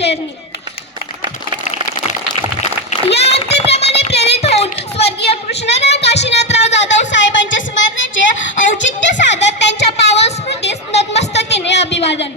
Journey. या अंतिमप्रमाणे प्रेरित होऊन स्वर्गीय कृष्णराव काशीनाथराव जाधव साहेबांच्या स्मरणाचे औचित्य साधत त्यांच्या पावन स्मृतीस नतमस्तकेने अभिवादन।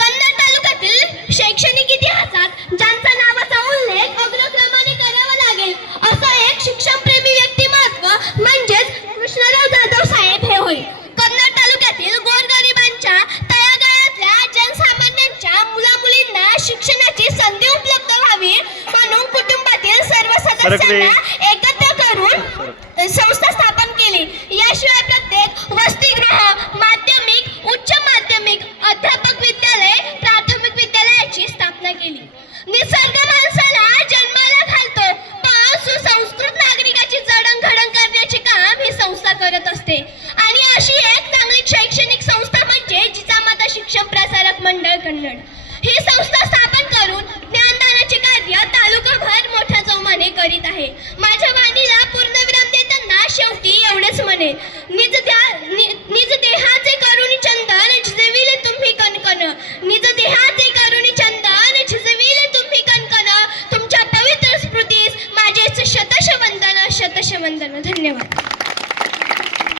कन्नड तालुक्यातील शैक्षणिक इतिहासात ज्यांचा नावाचा उल्लेख अग्रक्रमाने करावा लागेल असं एक शिक्षणप्रेमी व्यक्तिमत्व म्हणजेच कृष्णराव जाधव साहेब हे होय। कन्नड तालुक्यातील गोरगरिबांच्या तळागाळातल्या जनसामान्यांच्या मुलामुलींना शिक्षणाची संधी उपलब्ध व्हावी म्हणून कुटुंबातील सर्व सदस्यांना एकत्र करून संस्था स्थापन केली। याशिवाय प्रत्येक वसतिगृह, माध्यमिक, उच्च माध्यमिक, अध्यापक विद्यालय, प्राथमिक विद्यालयाची स्थापना केली। निसर्ग माणसाला जन्माला घालतो, पण सुसंस्कृत नागरिकाची जडणघडण करण्याचे काम ही संस्था करत असते। आणि अशी एक चांगली शैक्षणिक संस्था म्हणजे जिजामाता शिक्षण प्रसारक मंडळ कन्नड। ही संस्था स्थापन करून ज्ञानदानाचे कार्य तालुकाभर मोठ्या जोमाने करीत आहे। माझ्या वाणीला पूर्णविराम देताना शेवटी एवढेच म्हणेन,